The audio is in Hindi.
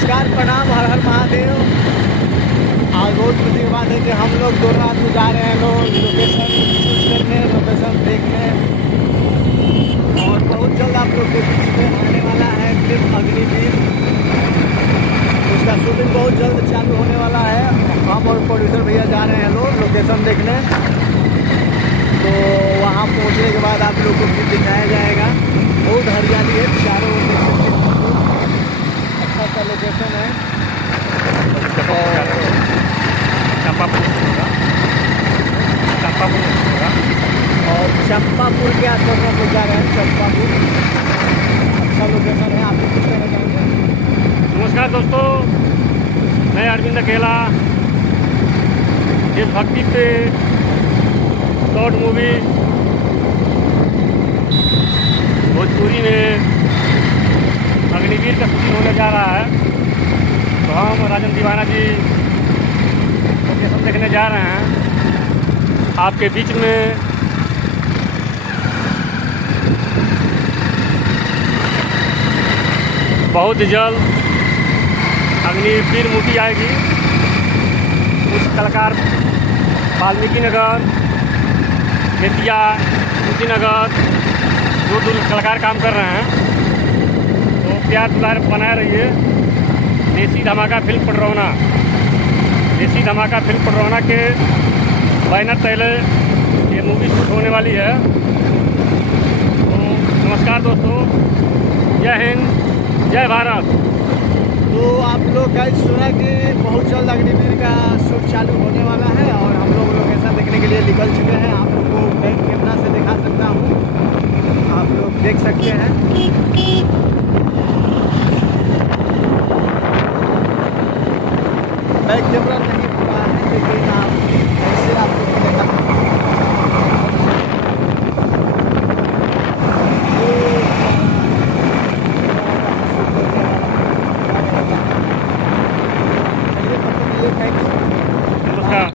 नमस्कार, प्रणाम, हर हर महादेव। आज बहुत खुशी की बात है कि हम लोग दोनों आदमी जा रहे हैं लोकेशन शूट करने, लोकेशन देखने। और बहुत जल्द आप लोग के बीच में आने वाला है फिल्म अग्निवीर। उसका शूटिंग बहुत जल्द चालू होने वाला है। हम और प्रोड्यूसर भैया जा रहे हैं लोकेशन देखने। तो वहाँ पहुँचने के बाद आप लोग को फिर दिखाया जाएगा। बहुत हरियाली है, चारों ओर देख सकते हैं। अच्छा सा लोकेशन है। और चंपापुर के आसपास में लोग जा रहे हैं। चंपापुर अच्छा लोकेशन है। आप लोग कुछ कहना चाहेंगे? नमस्कार दोस्तों, मैं अरविंद अकेला देशभक्ति पे शॉर्ट मूवी भोजपुरी में अग्निवीर का शूटिंग होने जा रहा है। तो हम राजन दीवाना जी लोकेशन देखने जा रहे हैं आपके बीच में। बहुत जल्द अग्निवीर मूवी आएगी। कुछ कलाकार वाल्मीकि नगर, बेतिया, कुशीनगर दूर दूर कलाकार काम कर रहे हैं। तो प्यार दुलार बनाए रहिए। देसी धमाका फिल्म पडरौना, देसी धमाका फिल्म पडरौना के बैनर तले ये मूवी शूट होने वाली है। तो नमस्कार दोस्तों, जय हिंद, जय भारत। तो आप लोग का सुना कि बहुत जल्द अग्निवीर का शूट चालू होने वाला है और हम लोग लोकेशन देखने के लिए निकल चुके हैं। आप लोग को बैक कैमरा से दिखा सकता हूँ, आप लोग देख सकते हैं। बैक कैमरा नहीं हो रहा है, लेकिन आप ऐसे आप लोग को दिखा